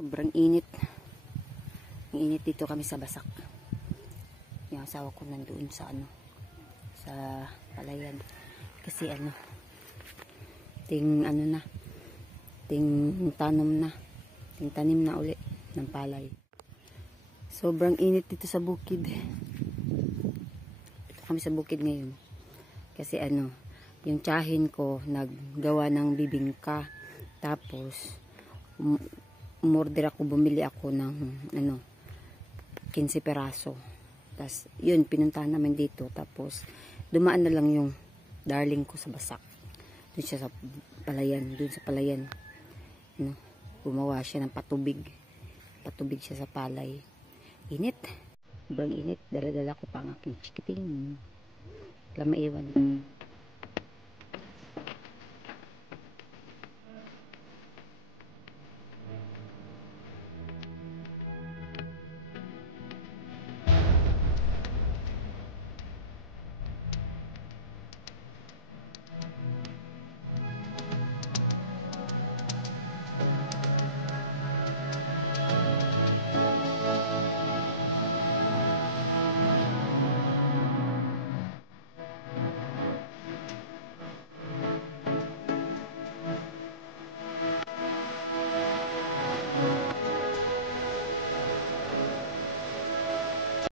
Sobrang init. Ang init dito kami sa Basak. Yung asawa ko nandoon sa sa palayan. Kasi ting tanim na uli ng palay. Sobrang init dito sa bukid. Ito kami sa bukid ngayon. Kasi yung tiyahin ko naggawa ng bibingka. Tapos bumili ako ng 15 peraso. Tapos yun, pinuntahan namin dito. Tapos dumaan na lang yung darling ko sa Basak. Doon siya sa palayan. Gumawa siya ng patubig. Patubig siya sa palay. Init. Sobrang init. Dala-dala ko pa ang aking chikiting. Wala maiwan.